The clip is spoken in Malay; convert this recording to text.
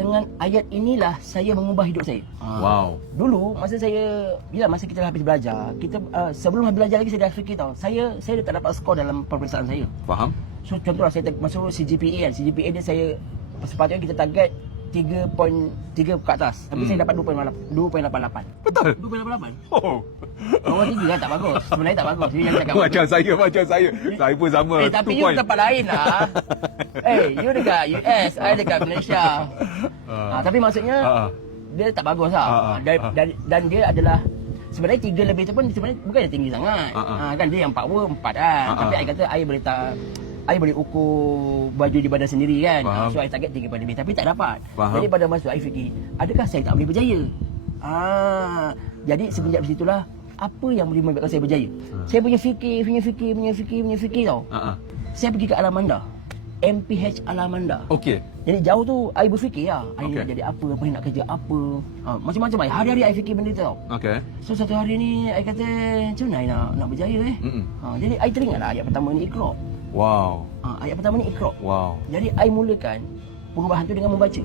dengan ayat inilah saya mengubah hidup saya. Wow. Dulu masa kita habis belajar, sebelum habis belajar lagi saya dah fikir tau. Saya dah tak dapat skor dalam peperiksaan saya. Faham? So contohlah saya masuk CGPA kan. CGPA dia saya sepatutnya kita target 3.3 ke atas. Tapi saya dapat 2.88. Betul. 2.88. Oh. Orang tinggi kan tak bagus. Sebenarnya tak bagus. Dia yang cakap Macam saya. Saya pun sama. tapi 2 you point. tempat lain lah. You dekat US, I dekat Malaysia. Tapi maksudnya dia tak bagus lah. Dan dia adalah sebenarnya 3 lebih tu pun sebenarnya bukan tinggi sangat. Kan dia yang power 4 kan. Tapi I kata I boleh ukur baju di badan sendiri kan. So I target 3 lebih tapi tak dapat. Faham. Jadi pada masa I fikir, adakah saya tak boleh berjaya? Jadi semenjak situlah apa yang boleh membuatkan saya berjaya? Saya punya fikir tau. Saya pergi ke Alamanda. MPH Alamanda. Okey. Jadi jauh tu I berfikir lah, I Okey. nak jadi apa ni nak kerja apa. Macam-macam hari-hari I fikir benda tu tau. Okey. So satu hari ni I kata macam mana I nak berjaya jadi I teringatlah ayat pertama ni Iqra. Wow. Ayat pertama ni Iqra. Wow. Jadi I mulakan perubahan tu dengan membaca.